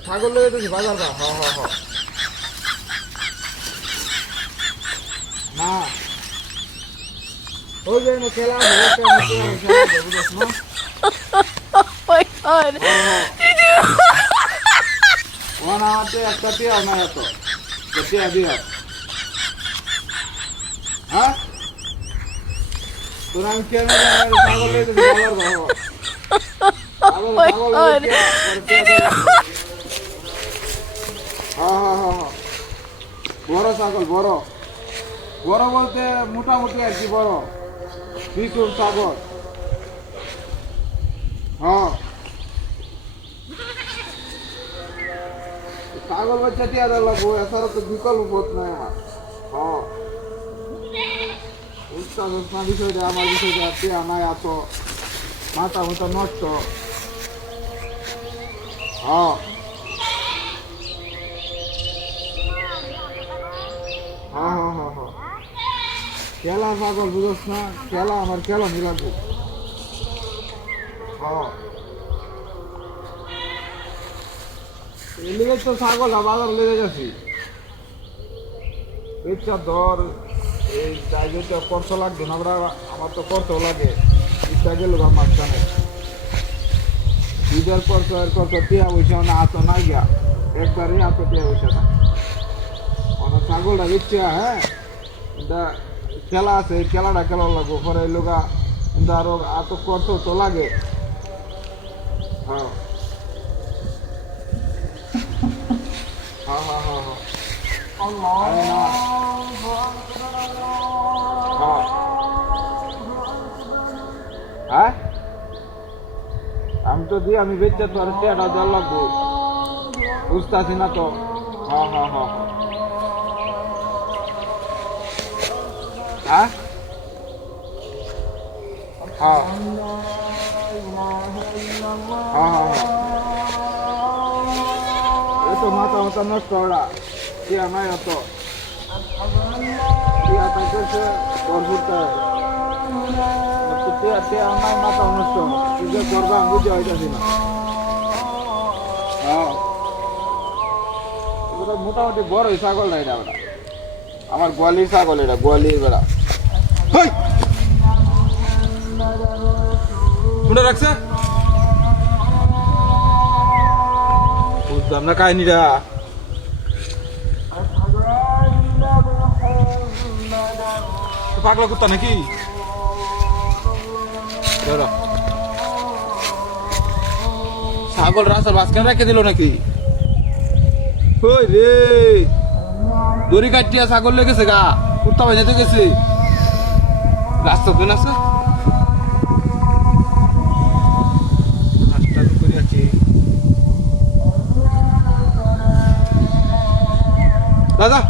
ছাগল লেগে দিচ্ছি বাজার দা না ওই যে খেলা my god. ওনা হাতে একটা টিয়া না এত টিয়া দিয়া হ্যাঁ তোরা আমি কেন ছাগল লেগে দিচ্ছি বাজার দা Oh my god. বড় ছাগল বড় বড় বলতে মোটামুটি আর কি বড় বিকুল ছাগল হ্যাঁ ছাগল বাচ্চা টিয়া লাগবো এছাড়া তো বিকল্প বোধ নাই আমার হ্যাঁ বিষয়টা আমার বিষয়টা টিয়া নাই এত মাথা মতো নষ্ট হ্যাঁ খেলা ছাগল বুঝোস না খেলা আমার খেলা মিলাবো লেগে তো ছাগল বাজার লেগে গেছি পেটটা ধর এই জায়গাটা কষ্ট লাগবে না আমরা আমার তো করতেও লাগে ইচ্ছা গেল মাঝখানে ঈদের করতো এর করতো টিয়া বসে না আতো না গিয়া একবারই আতো টিয়া বসে না আমার ছাগলটা দিচ্ছে হ্যাঁ এটা খেলা আছে খেলাটা খেলা লাগবো পরে লোকা কিন্তু আরো এত করতো তো লাগে হ্যাঁ হ্যাঁ আমি তো দিই আমি বেচতে তো আর টেটা দেওয়া লাগবো বুঝতেছি না তো হ্যাঁ হ্যাঁ এই তো মাথা নষ্ট ওরা টিয়া নাই অত টিয়া থাকতেছে ভরপুরটা টিয়া নাই মাথা নষ্ট কি যে করবা আমি বুঝে হইতেছি না মোটামুটি বড়ই ছাগল না এটা বেড়া আমার গোয়ালির ছাগল এটা গোয়ালির বেড়া শুনে রাখছে বুঝলাম না কাহিনীটা পাগলা কুত্তা নাকি ছাগল রাস্তার মাঝখানে রেখে দিল নাকি ওই রে দড়ি কাটিয়া ছাগল লেগেছে গা কুত্তা বাজাতে গেছে রাস্তা কোন আছে দাদা